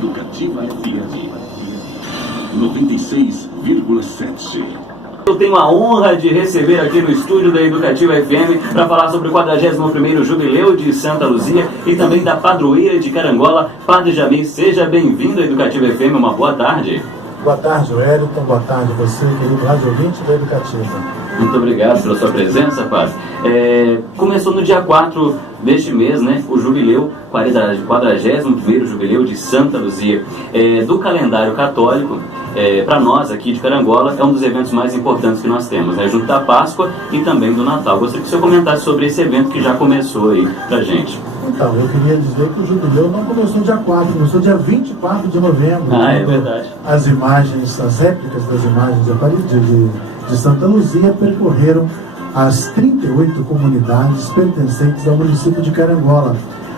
Educativa FM 96,7. Eu tenho a honra de receber aqui no estúdio da Educativa FM para falar sobre o 41º Jubileu de Santa Luzia e também da padroeira de Carangola, Padre Jamil. Seja bem-vindo à Educativa FM, uma boa tarde. Boa tarde, Wellington. Boa tarde a você, querido rádio ouvinte da Educativa. Muito obrigado pela sua presença, Padre. Começou no dia 4 deste mês, né, o Jubileu, 41º Jubileu de Santa Luzia. Do calendário católico, para nós aqui de Carangola, é um dos eventos mais importantes que nós temos, né, junto da Páscoa e também do Natal. Gostaria que o senhor comentasse sobre esse evento que já começou aí pra gente. Então, eu queria dizer que o Jubileu não começou dia 4, começou dia 24 de novembro. É verdade. As imagens, as réplicas das imagens de Santa Luzia percorreram as 38 comunidades pertencentes ao município de Carangola.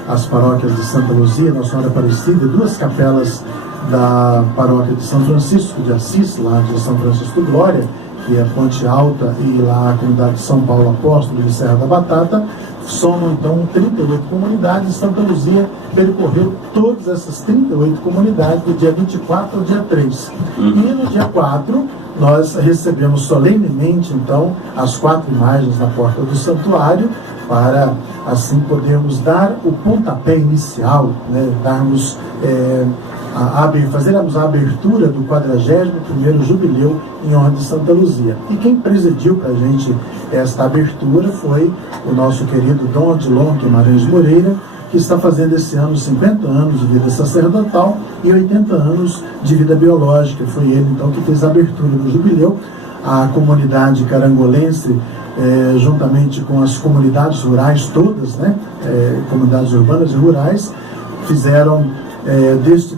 As paróquias de Santa Luzia, Nossa Senhora Aparecida e duas capelas da paróquia de São Francisco de Assis, lá de São Francisco Glória, que é Ponte Alta, e lá a comunidade de São Paulo Apóstolo de Serra da Batata, somam então 38 comunidades. Santa Luzia percorreu todas essas 38 comunidades do dia 24 ao dia 3. E no dia 4, nós recebemos solenemente então as 4 imagens na porta do santuário, para assim podermos dar o pontapé inicial, né, fazermos a abertura do 41º Jubileu em honra de Santa Luzia. E quem presidiu para a gente esta abertura foi o nosso querido Dom Odilon Guimarães Moreira, que está fazendo esse ano 50 anos de vida sacerdotal e 80 anos de vida biológica. Foi ele então que fez a abertura do Jubileu. A comunidade carangolense, juntamente com as comunidades rurais todas, né, comunidades urbanas e rurais, fizeram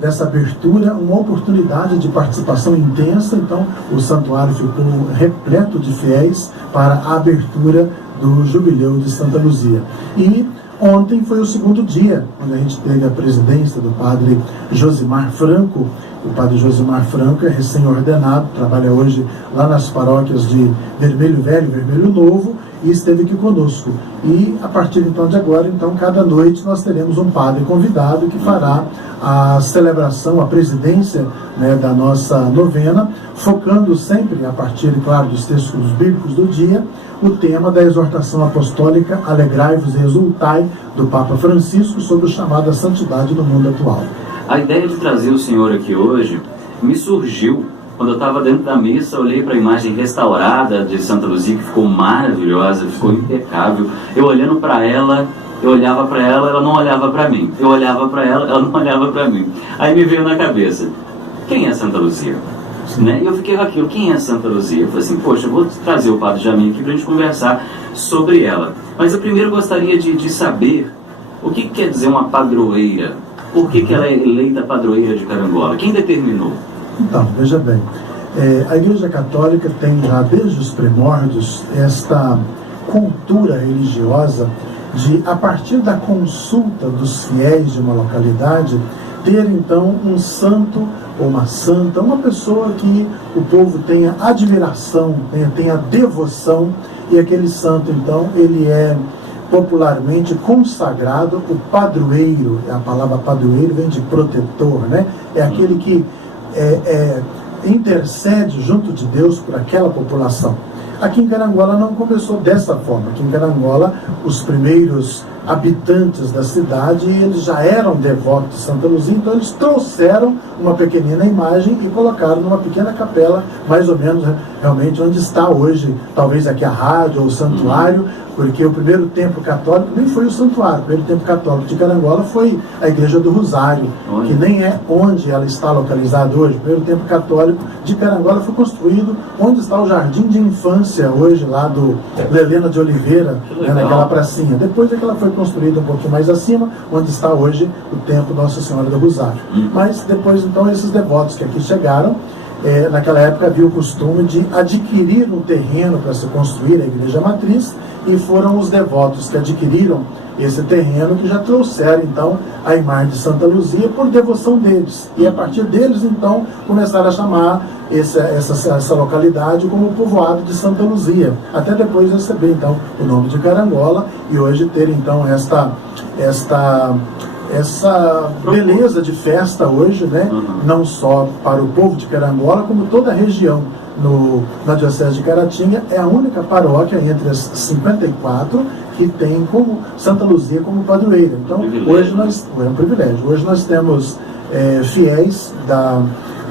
dessa abertura uma oportunidade de participação intensa. Então o santuário ficou repleto de fiéis para a abertura do Jubileu de Santa Luzia. E ontem foi o segundo dia, quando a gente teve a presidência do padre Josimar Franco. O padre Josimar Franco é recém-ordenado, trabalha hoje lá nas paróquias de Vermelho Velho e Vermelho Novo, e esteve aqui conosco. E a partir então de agora, então, cada noite nós teremos um padre convidado que fará a celebração, a presidência, né, da nossa novena, focando sempre, a partir, claro, dos textos bíblicos do dia, o tema da exortação apostólica Alegrai-vos e Exultai, do Papa Francisco, sobre o chamado à santidade no mundo atual. A ideia de trazer o senhor aqui hoje me surgiu quando eu estava dentro da missa. Olhei para a imagem restaurada de Santa Luzia, que ficou maravilhosa, ficou impecável. Eu olhando para ela, eu olhava para ela, ela não olhava para mim. Eu olhava para ela, ela não olhava para mim. Aí me veio na cabeça, quem é Santa Luzia? Né? E eu fiquei com aquilo, quem é Santa Luzia? Eu falei assim, poxa, eu vou trazer o Padre Jamil aqui para a gente conversar sobre ela. Mas eu primeiro gostaria de saber o que quer dizer uma padroeira. Por que ela é eleita padroeira de Carangola? Quem determinou? Então, veja bem, a Igreja Católica tem já desde os primórdios esta cultura religiosa de, a partir da consulta dos fiéis de uma localidade, ter então um santo ou uma santa, uma pessoa que o povo tenha admiração, tenha devoção, e aquele santo então ele é popularmente consagrado o padroeiro. A palavra padroeiro vem de protetor, né? É aquele que intercede junto de Deus por aquela população. Aqui em Carangola não começou dessa forma. Aqui em Carangola, os primeiros habitantes da cidade, eles já eram devotos de Santa Luzia, então eles trouxeram uma pequenina imagem e colocaram numa pequena capela, mais ou menos realmente onde está hoje, talvez aqui a rádio ou o santuário, porque o primeiro templo católico nem foi o santuário. O primeiro templo católico de Carangola foi a Igreja do Rosário, que nem é onde ela está localizada hoje. O primeiro templo católico de Carangola foi construído onde está o jardim de infância hoje, lá do Helena de Oliveira, né, naquela pracinha. Depois é que ela foi construída um pouquinho mais acima, onde está hoje o templo Nossa Senhora do Rosário. Mas depois então esses devotos que aqui chegaram, naquela época havia o costume de adquirir um terreno para se construir a igreja matriz, e foram os devotos que adquiriram esse terreno que já trouxeram então a imagem de Santa Luzia por devoção deles. E a partir deles então começaram a chamar essa localidade como o povoado de Santa Luzia, até depois receber então o nome de Carangola, e hoje ter então esta essa beleza de festa hoje, né? Não só para o povo de Carangola, como toda a região. Na Diocese de Caratinga é a única paróquia entre as 54 que tem como Santa Luzia como padroeira. Então, hoje é um privilégio. Hoje nós temos fiéis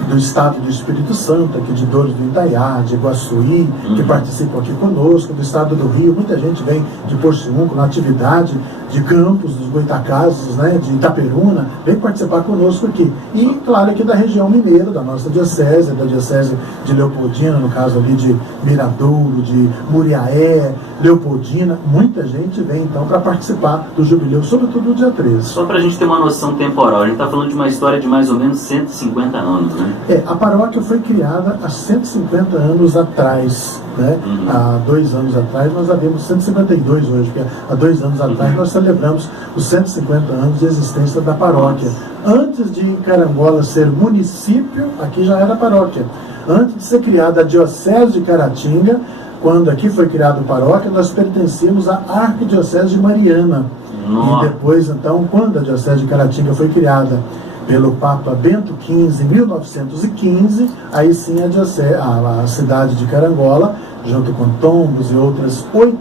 do estado do Espírito Santo, aqui de Douros do Itaiá, de Iguaçuí, que participam aqui conosco, do estado do Rio. Muita gente vem de Porciúncula, na atividade de Campos, dos Goitacazes, né, de Itaperuna, vem participar conosco aqui. E, claro, aqui da região mineira, da nossa diocese, da diocese de Leopoldina, no caso ali de Miradouro, de Muriaé, Leopoldina, muita gente vem então para participar do jubileu, sobretudo no dia 13. Só para a gente ter uma noção temporal, a gente está falando de uma história de mais ou menos 150 anos, né? A paróquia foi criada há 150 anos atrás, né? Há 2 anos atrás, nós havíamos 152 hoje, porque há 2 anos atrás nós celebramos os 150 anos de existência da paróquia. Antes de Carangola ser município, aqui já era paróquia. Antes de ser criada a Diocese de Caratinga, quando aqui foi criada a paróquia, nós pertencíamos à Arquidiocese de Mariana. E depois, então, quando a Diocese de Caratinga foi criada pelo Papa Bento XV, em 1915, aí sim a cidade de Carangola, junto com Tombos e outras 8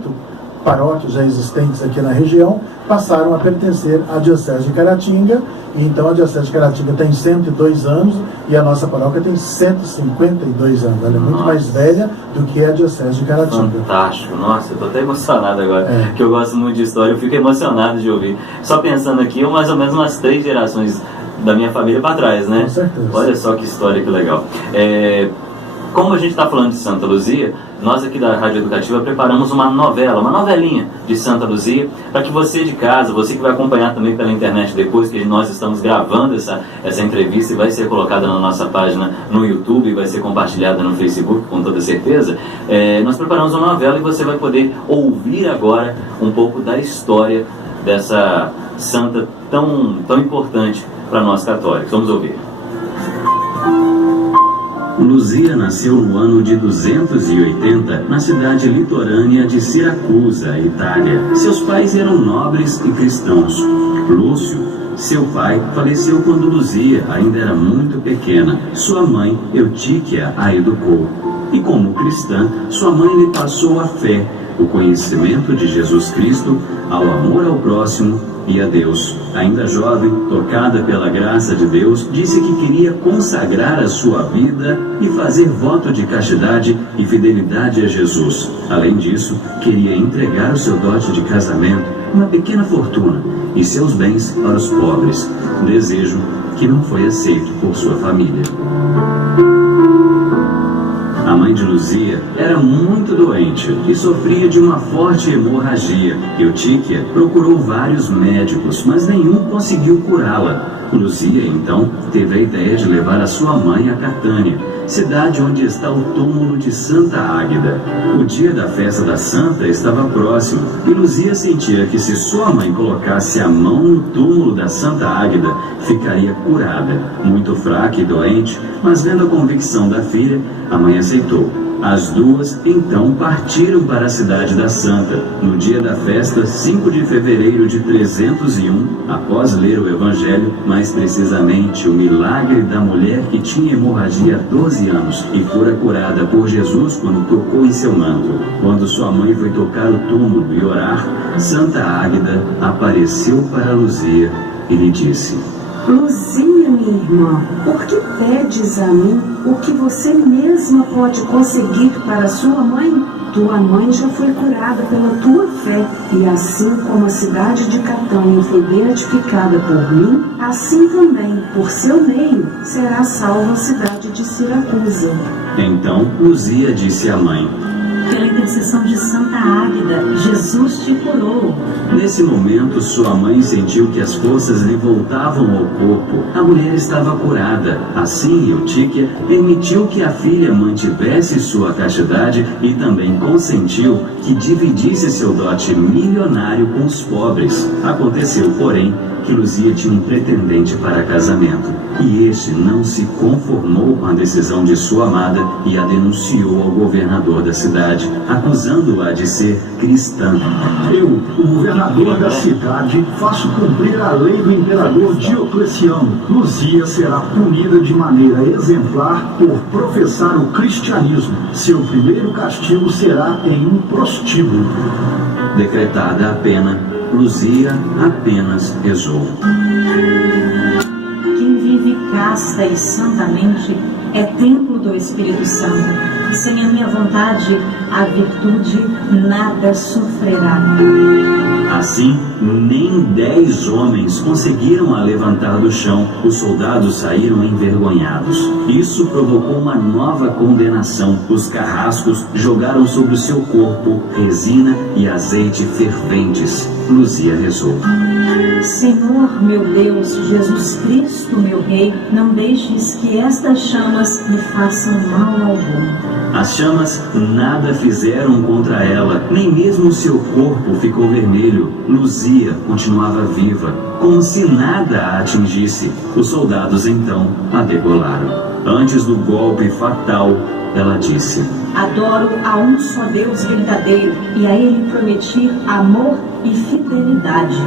paróquias já existentes aqui na região, passaram a pertencer à Diocese de Caratinga. E então a Diocese de Caratinga tem 102 anos e a nossa paróquia tem 152 anos. Ela é muito mais velha do que a Diocese de Caratinga. Fantástico, nossa, eu estou até emocionado agora, que eu gosto muito de história, eu fico emocionado de ouvir. Só pensando aqui, eu mais ou menos umas 3 gerações da minha família para trás, né? Com certeza. Olha só que história, que legal. Como a gente está falando de Santa Luzia, nós aqui da Rádio Educativa preparamos uma novelinha de Santa Luzia, para que você de casa, você que vai acompanhar também pela internet depois, que nós estamos gravando essa entrevista e vai ser colocada na nossa página no YouTube e vai ser compartilhada no Facebook, com toda certeza. Nós preparamos uma novela e você vai poder ouvir agora um pouco da história dessa santa tão importante para nós católicos. Vamos ouvir. Luzia nasceu no ano de 280 na cidade litorânea de Siracusa, Itália. Seus pais eram nobres e cristãos. Lúcio, seu pai, faleceu quando Luzia ainda era muito pequena. Sua mãe, Eutíquia, a educou. E como cristã, sua mãe lhe passou a fé, o conhecimento de Jesus Cristo, ao amor ao próximo e a Deus. Ainda jovem, tocada pela graça de Deus, disse que queria consagrar a sua vida e fazer voto de castidade e fidelidade a Jesus. Além disso, queria entregar o seu dote de casamento, uma pequena fortuna, e seus bens para os pobres. Desejo que não foi aceito por sua família. A mãe de Luzia era muito doente e sofria de uma forte hemorragia. Eutíquia procurou vários médicos, mas nenhum conseguiu curá-la. Luzia, então, teve a ideia de levar a sua mãe a Catânia, cidade onde está o túmulo de Santa Águida. O dia da festa da Santa estava próximo e Luzia sentia que se sua mãe colocasse a mão no túmulo da Santa Águida, ficaria curada. Muito fraca e doente, mas vendo a convicção da filha, a mãe aceitou. As duas, então, partiram para a cidade da Santa. No dia da festa, 5 de fevereiro de 301, após ler o Evangelho, mais precisamente o milagre da mulher que tinha hemorragia há 12 anos e fora curada por Jesus quando tocou em seu manto. Quando sua mãe foi tocar o túmulo e orar, Santa Águida apareceu para Luzia e lhe disse: Luzia, minha irmã, por que pedes a mim o que você mesma pode conseguir para sua mãe? Tua mãe já foi curada pela tua fé, e assim como a cidade de Catânia foi beatificada por mim, assim também, por seu meio, será salva a cidade de Siracusa. Então Luzia disse à mãe: Pela intercessão de Santa Águida, Jesus te curou. Nesse momento, sua mãe sentiu que as forças lhe voltavam ao corpo. A mulher estava curada. Assim, Eutíquia permitiu que a filha mantivesse sua castidade e também consentiu que dividisse seu dote milionário com os pobres. Aconteceu, porém, que Luzia tinha um pretendente para casamento. E este não se conformou com a decisão de sua amada e a denunciou ao governador da cidade, acusando-a de ser cristã. Eu, o governador da cidade, faço cumprir a lei do imperador Diocleciano. Luzia será punida de maneira exemplar por professar o cristianismo. Seu primeiro castigo será em um prostíbulo. Decretada a pena, Luzia apenas rezou. Quem vive casta e santamente é templo do Espírito Santo. Sem a minha vontade, a virtude nada sofrerá. Assim, nem 10 homens conseguiram a levantar do chão. Os soldados saíram envergonhados. Isso provocou uma nova condenação. Os carrascos jogaram sobre o seu corpo resina e azeite ferventes. Luzia rezou. Senhor, meu Deus, Jesus Cristo, meu Rei, não deixes que estas chamas me façam mal algum. As chamas nada fizeram contra ela, nem mesmo seu corpo ficou vermelho. Luzia continuava viva, como se nada a atingisse. Os soldados então a degolaram. Antes do golpe fatal, ela disse: Adoro a um só Deus verdadeiro, e a ele prometi amor e fidelidade.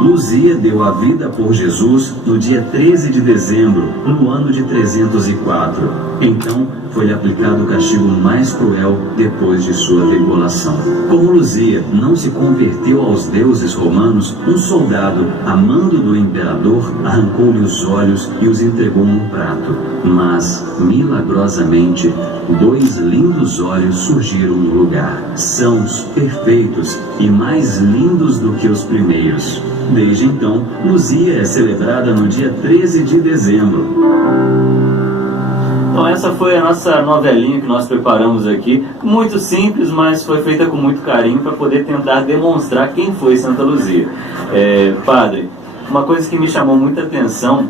Luzia deu a vida por Jesus no dia 13 de dezembro, no ano de 304. Então, foi-lhe aplicado o castigo mais cruel depois de sua degolação. Como Luzia não se converteu aos deuses romanos, um soldado, a mando do imperador, arrancou-lhe os olhos e os entregou num prato. Mas, milagrosamente, 2 lindos olhos surgiram no lugar, sãos, perfeitos e mais lindos do que os primeiros. Desde então, Luzia é celebrada no dia 13 de dezembro. Então essa foi a nossa novelinha que nós preparamos aqui, muito simples, mas foi feita com muito carinho para poder tentar demonstrar quem foi Santa Luzia. Padre, uma coisa que me chamou muita atenção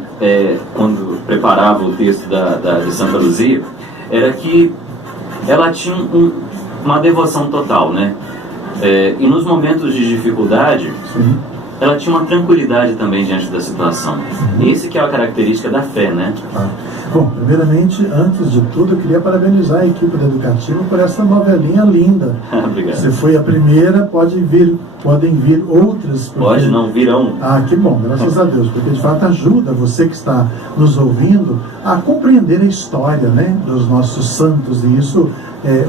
quando preparava o texto de Santa Luzia, era que ela tinha uma devoção total, né? E nos momentos de dificuldade, Sim. ela tinha uma tranquilidade também diante da situação. Esse que é a característica da fé, né? Bom, primeiramente, antes de tudo, eu queria parabenizar a equipe da Educativa por essa novelinha linda. Obrigado. Você foi a primeira, podem vir outras. Porque... Pode, não, virão. Ah, que bom, graças a Deus, porque de fato ajuda você que está nos ouvindo a compreender a história, né, dos nossos santos, e isso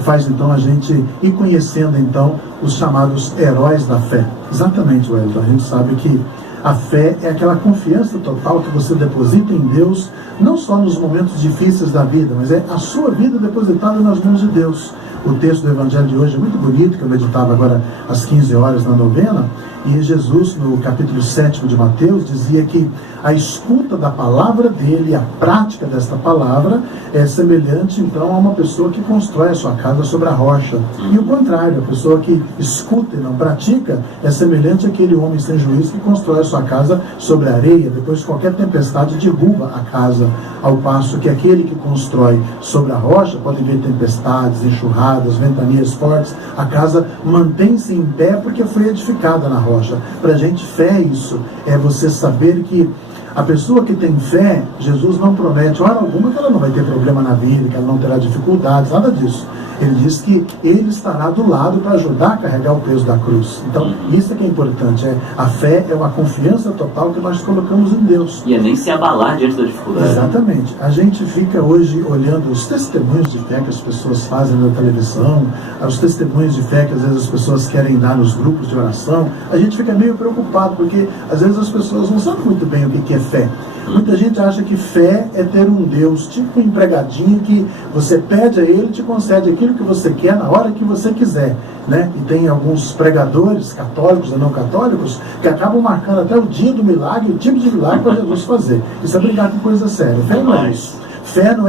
faz então a gente ir conhecendo então os chamados heróis da fé. Exatamente, Wellington, a gente sabe que a fé é aquela confiança total que você deposita em Deus, não só nos momentos difíceis da vida, mas é a sua vida depositada nas mãos de Deus. O texto do Evangelho de hoje é muito bonito, que eu meditava agora às 15 horas na novena, e Jesus, no capítulo 7 de Mateus, dizia que a escuta da palavra dele, a prática desta palavra, é semelhante, então, a uma pessoa que constrói a sua casa sobre a rocha. E o contrário, a pessoa que escuta e não pratica, é semelhante àquele homem sem juízo que constrói a sua casa sobre a areia. Depois, qualquer tempestade derruba a casa, ao passo que aquele que constrói sobre a rocha, pode vir tempestades, enxurradas, ventanias fortes, a casa mantém-se em pé porque foi edificada na rocha. Para a gente, fé é isso, é você saber que a pessoa que tem fé, Jesus não promete hora alguma que ela não vai ter problema na vida, que ela não terá dificuldades, nada disso. Ele diz que ele estará do lado para ajudar a carregar o peso da cruz. Então, isso é que é importante. A fé é uma confiança total que nós colocamos em Deus. E é nem se abalar diante da dificuldade. Exatamente. A gente fica hoje olhando os testemunhos de fé que as pessoas fazem na televisão, os testemunhos de fé que às vezes as pessoas querem dar nos grupos de oração. A gente fica meio preocupado, porque às vezes as pessoas não sabem muito bem o que é fé. Muita gente acha que fé é ter um Deus, tipo um empregadinho que você pede a ele e te concede aquilo que você quer na hora que você quiser, né? E tem alguns pregadores, católicos e não católicos, que acabam marcando até o dia do milagre, o tipo de milagre para Jesus fazer. Isso é brincar com coisa séria. Fé não é isso. Fé não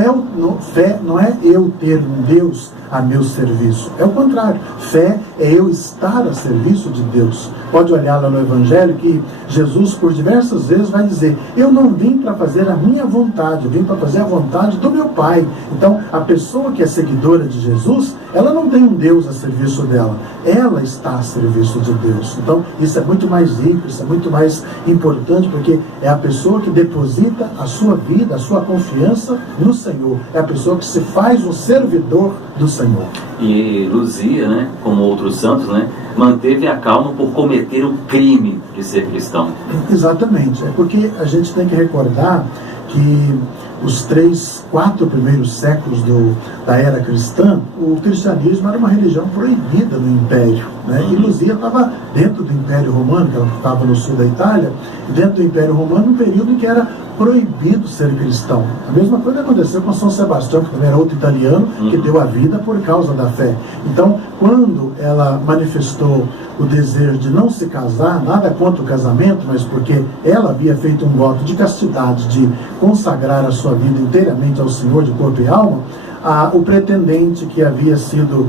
é eu ter um Deus a meu serviço. É o contrário. Fé é eu estar a serviço de Deus. Pode olhar lá no Evangelho que Jesus, por diversas vezes, vai dizer: eu não vim para fazer a minha vontade, eu vim para fazer a vontade do meu Pai. Então, a pessoa que é seguidora de Jesus, ela não tem um Deus a serviço dela. Ela está a serviço de Deus. Então, isso é muito mais rico, isso é muito mais importante, porque é a pessoa que deposita a sua vida, a sua confiança no Senhor. É a pessoa que se faz um servidor do Senhor. E Luzia, né, como outros santos, né, manteve a calma por cometer o crime de ser cristão. Exatamente. É porque a gente tem que recordar que os 4 primeiros séculos da era cristã, o cristianismo era uma religião proibida no Império, né? E Luzia estava dentro do Império Romano, que ela estava no sul da Itália, e dentro do Império Romano, um período em que era proibido ser cristão. A mesma coisa aconteceu com São Sebastião, que também era outro italiano, que deu a vida por causa da fé. Então, quando ela manifestou o desejo de não se casar, nada contra o casamento, mas porque ela havia feito um voto de castidade, de consagrar a sua vida inteiramente ao Senhor de corpo e alma, o pretendente, que havia sido,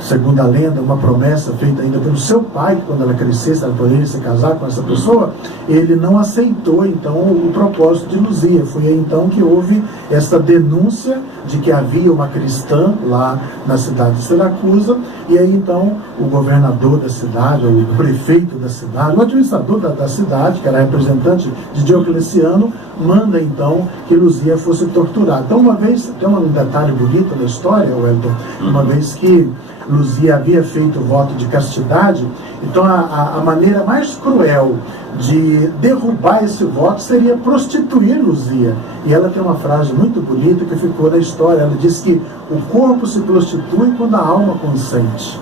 segundo a lenda, uma promessa feita ainda pelo seu pai, que quando ela crescesse ela poderia se casar com essa pessoa, ele não aceitou então o propósito de Luzia. Foi aí então que houve essa denúncia de que havia uma cristã lá na cidade de Siracusa, e aí então o governador da cidade, ou o prefeito da cidade, o administrador da cidade, que era representante de Diocleciano, manda então que Luzia fosse torturada. Então, uma vez, tem um detalhe bonito na história, Wellington, uma vez que Luzia havia feito o voto de castidade, então a maneira mais cruel de derrubar esse voto seria prostituir Luzia. E ela tem uma frase muito bonita que ficou na história. Ela diz que o corpo se prostitui quando a alma consente.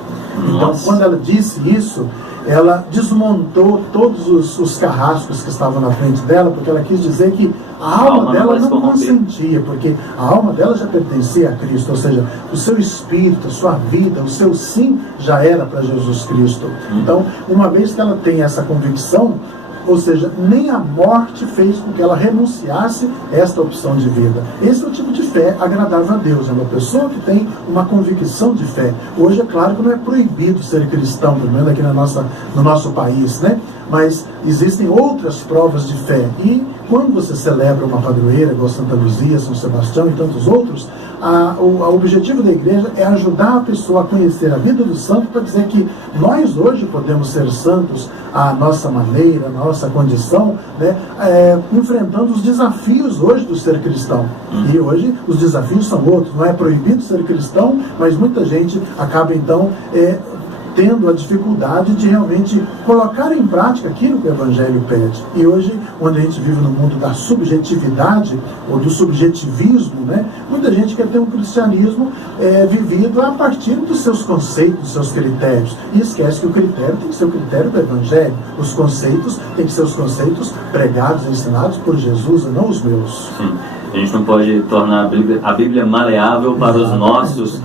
Então, quando ela disse isso, ela desmontou todos os carrascos que estavam na frente dela, porque ela quis dizer que a alma dela não consentia, porque a alma dela já pertencia a Cristo, ou seja, o seu espírito, a sua vida, o seu sim já era para Jesus Cristo. Então, uma vez que ela tem essa convicção, ou seja, nem a morte fez com que ela renunciasse a esta opção de vida. Esse é o tipo de fé agradável a Deus. É uma pessoa que tem uma convicção de fé. Hoje, é claro que não é proibido ser cristão, pelo menos aqui no nosso país, né? Mas existem outras provas de fé. E quando você celebra uma padroeira, igual Santa Luzia, São Sebastião e tantos outros, o objetivo da igreja é ajudar a pessoa a conhecer a vida do santo, para dizer que nós hoje podemos ser santos à nossa maneira, à nossa condição, né, enfrentando os desafios hoje do ser cristão. E hoje os desafios são outros. Não é proibido ser cristão, mas muita gente acaba então tendo a dificuldade de realmente colocar em prática aquilo que o Evangelho pede. E hoje, onde a gente vive no mundo da subjetividade, ou do subjetivismo, né, muita gente quer ter um cristianismo vivido a partir dos seus conceitos, dos seus critérios. E esquece que o critério tem que ser o critério do Evangelho. Os conceitos têm que ser os conceitos pregados, ensinados por Jesus, e não os meus. A gente não pode tornar a Bíblia maleável para os nossos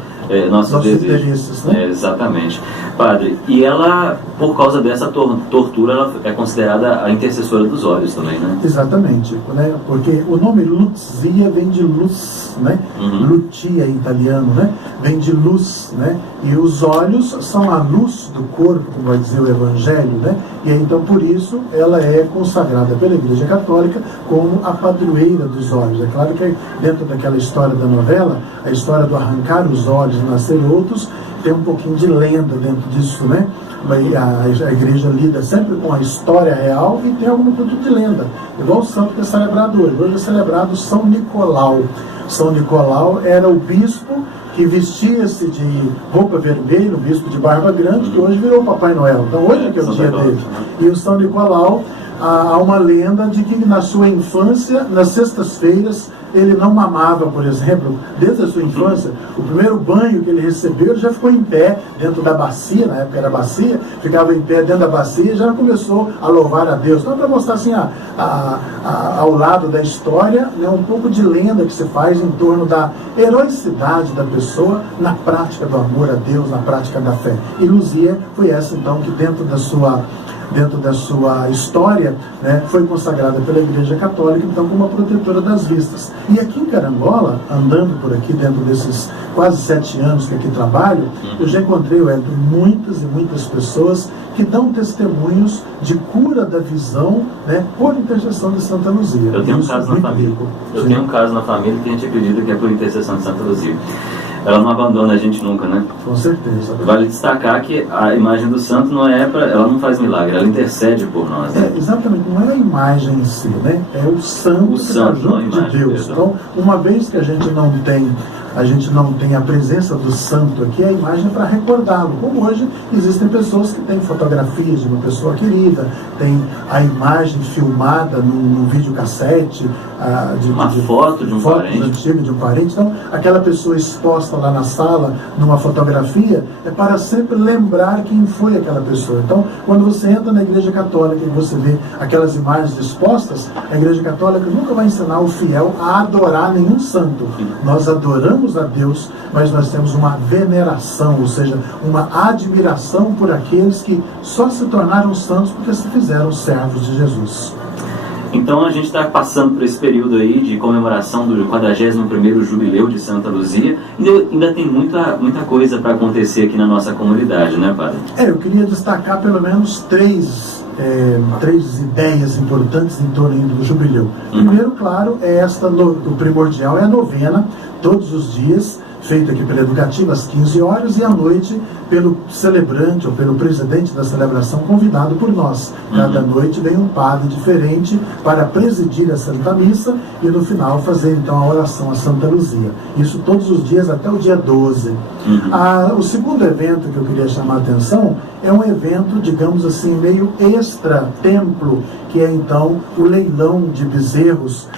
interesses, né? Exatamente. Padre, e ela, por causa dessa tortura, ela é considerada a intercessora dos olhos também, né? Exatamente, né? Porque o nome Luzia vem de luz, né? Lucia em italiano, né? Vem de luz, né? E os olhos são a luz do corpo, como vai dizer o Evangelho, né? E então, por isso, ela é consagrada pela Igreja Católica como a padroeira dos olhos. É claro que dentro daquela história da novela, a história do arrancar os olhos e nascer outros, tem um pouquinho de lenda dentro disso, né? A igreja lida sempre com a história real e tem algum ponto de lenda. Igual o santo que é celebrado hoje. Hoje é celebrado São Nicolau. São Nicolau era o bispo que vestia-se de roupa vermelha, um bispo de barba grande, que hoje virou Papai Noel. Então hoje é que é o dia dele. E o São Nicolau, há uma lenda de que na sua infância, nas sextas-feiras, ele não mamava, por exemplo, desde a sua infância. O primeiro banho que ele recebeu, ele já ficou em pé dentro da bacia, na época era bacia, ficava em pé dentro da bacia e já começou a louvar a Deus. Então, para mostrar assim, ao lado da história, né, um pouco de lenda que se faz em torno da heroicidade da pessoa na prática do amor a Deus, na prática da fé. E Luzia foi essa, então, que dentro da sua dentro da sua história, né, foi consagrada pela Igreja Católica, então, como a protetora das vistas. E aqui em Carangola, andando por aqui dentro desses quase 7 anos que aqui trabalho, eu já encontrei, Wellington, muitas e muitas pessoas que dão testemunhos de cura da visão, né, por intercessão de Santa Luzia. Eu tenho um caso na família. Eu tenho um caso na família que a gente acredita que é por intercessão de Santa Luzia. Ela não abandona a gente nunca, né? Com certeza. Vale destacar que a imagem do santo não é ela não faz milagre, ela intercede por nós. Né? Exatamente, não é a imagem em si, né? É o santo que está junto de Deus. Então, uma vez que a gente não tem a presença do santo aqui, a imagem é para recordá-lo. Como hoje existem pessoas que têm fotografias de uma pessoa querida, tem a imagem filmada num videocassete, uma foto de um parente. Antiga de um parente. Então, aquela pessoa exposta lá na sala, numa fotografia, é para sempre lembrar quem foi aquela pessoa. Então, quando você entra na Igreja Católica e você vê aquelas imagens expostas, a Igreja Católica nunca vai ensinar o fiel a adorar nenhum santo. Nós adoramos a Deus, mas nós temos uma veneração, ou seja, uma admiração por aqueles que só se tornaram santos porque se fizeram servos de Jesus. Então a gente está passando por esse período aí de comemoração do 41º Jubileu de Santa Luzia e ainda tem muita coisa para acontecer aqui na nossa comunidade, né, Padre? Eu queria destacar pelo menos três ideias importantes em torno do Jubileu. Primeiro, claro, o primordial é a novena, todos os dias, feita aqui pela Educativa às 15 horas e à noite pelo celebrante ou pelo presidente da celebração convidado por nós. Cada noite vem um padre diferente para presidir a Santa Missa e no final fazer então a oração a Santa Luzia. Isso todos os dias até o dia 12. O segundo evento que eu queria chamar a atenção é um evento, digamos assim, meio extra-templo, que é então o leilão de bezerros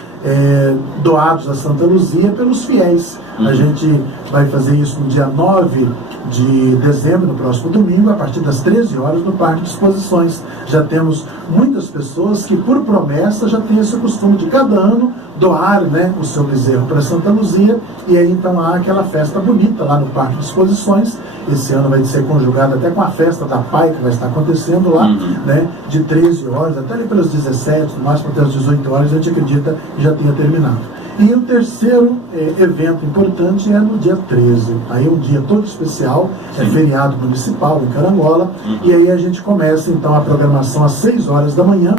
doados a Santa Luzia pelos fiéis. A gente vai fazer isso no dia 9 de dezembro, no próximo domingo, a partir das 13 horas, no Parque de Exposições. Já temos muitas pessoas que, por promessa, já têm esse costume de cada ano doar, né, o seu bezerro para Santa Luzia, e aí então há aquela festa bonita lá no Parque de Exposições. Esse ano vai ser conjugado até com a festa da PAI, que vai estar acontecendo lá, né, de 13 horas até ali pelas 17, no máximo até as 18 horas, a gente acredita que já tenha terminado. E o terceiro evento importante é no dia 13. Aí é um dia todo especial, é feriado municipal em Carangola, e aí a gente começa então a programação às 6 horas da manhã,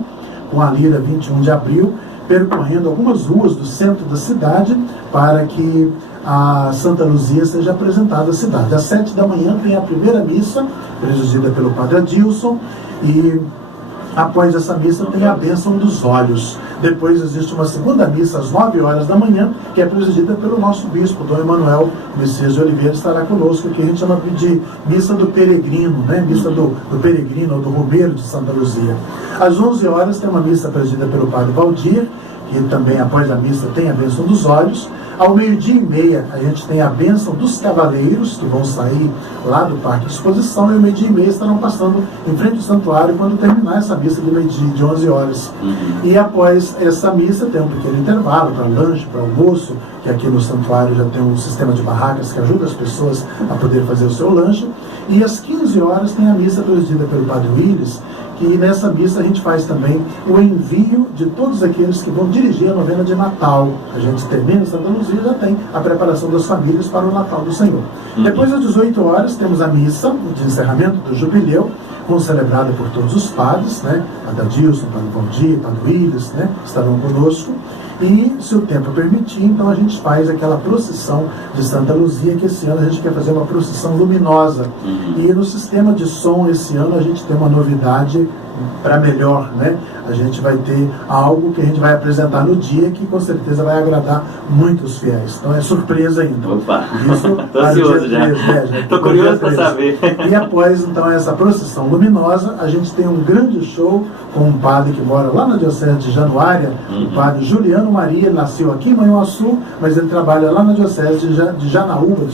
com a Lira 21 de abril, percorrendo algumas ruas do centro da cidade para que a Santa Luzia seja apresentada à cidade. Às 7 da manhã tem a primeira missa, presidida pelo Padre Adilson, e após essa missa tem a bênção dos olhos. Depois existe uma segunda missa às 9 horas da manhã, que é presidida pelo nosso bispo, Dom Emanuel Messias de Oliveira, estará conosco, que a gente chama de missa do peregrino, né? Missa do peregrino ou do romeiro de Santa Luzia. Às 11 horas tem uma missa presidida pelo Padre Valdir, que também após a missa tem a bênção dos olhos. Ao 12h30 a gente tem a bênção dos cavaleiros, que vão sair lá do Parque de Exposição, e ao 12h30 estarão passando em frente ao santuário quando terminar essa missa de meio-dia, de 11 horas. E após essa missa tem um pequeno intervalo para lanche, para almoço, que aqui no santuário já tem um sistema de barracas que ajuda as pessoas a poder fazer o seu lanche. E às 15 horas tem a missa presidida pelo Padre Willis, que nessa missa a gente faz também o envio de todos aqueles que vão dirigir a novena de Natal. A gente termina em Santa Luzia e já tem a preparação das famílias para o Natal do Senhor. Depois das 18 horas temos a missa de encerramento do Jubileu, celebrada por todos os padres, né? Padre Adilson, Padre Valdir, Padre Willis, né? Estarão conosco. E, se o tempo permitir, então a gente faz aquela procissão de Santa Luzia, que esse ano a gente quer fazer uma procissão luminosa. E no sistema de som, esse ano, a gente tem uma novidade para melhor, né? A gente vai ter algo que a gente vai apresentar no dia que com certeza vai agradar muitos fiéis. Então é surpresa ainda. Opa! Isso, tô ansioso já. Tô curioso para saber. E após então essa procissão luminosa, a gente tem um grande show com um padre que mora lá na Diocese de Januária, o padre Juliano Maria. Ele nasceu aqui em Manhuaçu, mas ele trabalha lá na Diocese de Janaúba,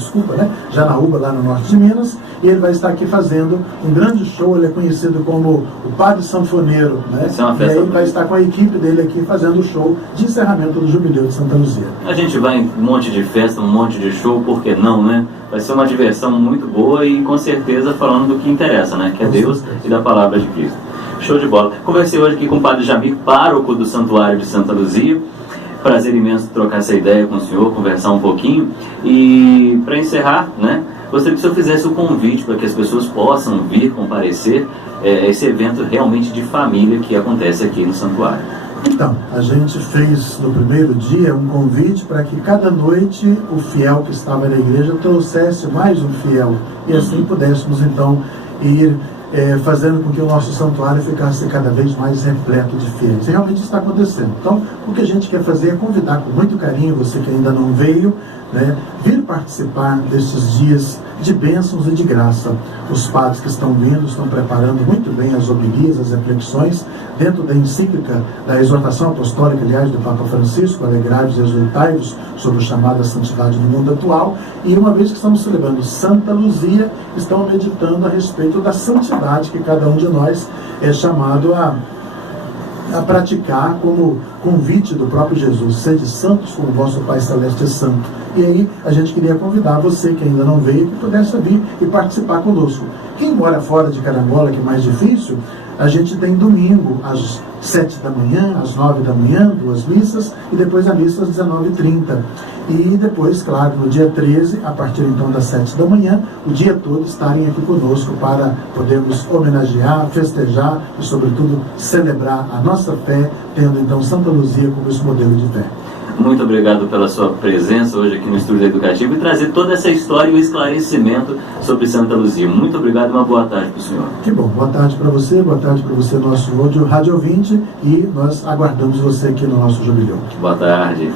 Janaúba, lá no norte de Minas, e ele vai estar aqui fazendo um grande show. Ele é conhecido como o Padre Sanfoneiro, né? E aí vai estar com a equipe dele aqui fazendo o show de encerramento do Jubileu de Santa Luzia. A gente vai em um monte de festa, um monte de show, por que não, né? Vai ser uma diversão muito boa e com certeza falando do que interessa, né? Que é Deus e da Palavra de Cristo. Show de bola. Conversei hoje aqui com o Padre Jamir, pároco do Santuário de Santa Luzia. Prazer imenso trocar essa ideia com o senhor, conversar um pouquinho. E para encerrar, né, gostaria que o senhor fizesse o convite para que as pessoas possam vir comparecer esse evento realmente de família que acontece aqui no santuário. Então, a gente fez no primeiro dia um convite para que cada noite o fiel que estava na igreja trouxesse mais um fiel e assim pudéssemos então ir fazendo com que o nosso santuário ficasse cada vez mais repleto de fiéis. E realmente está acontecendo. Então, o que a gente quer fazer é convidar com muito carinho você que ainda não veio, né, vir participar desses dias de bênçãos e de graça. Os padres que estão vindo estão preparando muito bem as homilias, as reflexões, dentro da encíclica da exortação apostólica, aliás, do Papa Francisco, Alegrai-vos e exultai-vos, sobre o chamado à santidade no mundo atual. E uma vez que estamos celebrando Santa Luzia, estão meditando a respeito da santidade que cada um de nós é chamado a praticar, como convite do próprio Jesus: sede santos como o vosso Pai Celeste é santo. E aí a gente queria convidar você que ainda não veio, que pudesse vir e participar conosco. Quem mora fora de Carangola, que é mais difícil, a gente tem domingo às 7 da manhã, às 9 da manhã, 2 missas, e depois a missa às 19h30. E depois, claro, no dia 13, a partir então das 7 da manhã, o dia todo estarem aqui conosco para podermos homenagear, festejar e, sobretudo, celebrar a nossa fé, tendo então Santa Luzia como esse modelo de fé. Muito obrigado pela sua presença hoje aqui no Estúdio Educativo e trazer toda essa história e o esclarecimento sobre Santa Luzia. Muito obrigado e uma boa tarde para o senhor. Que bom. Boa tarde para você, nosso rádio ouvinte, e nós aguardamos você aqui no nosso jubileu. Boa tarde.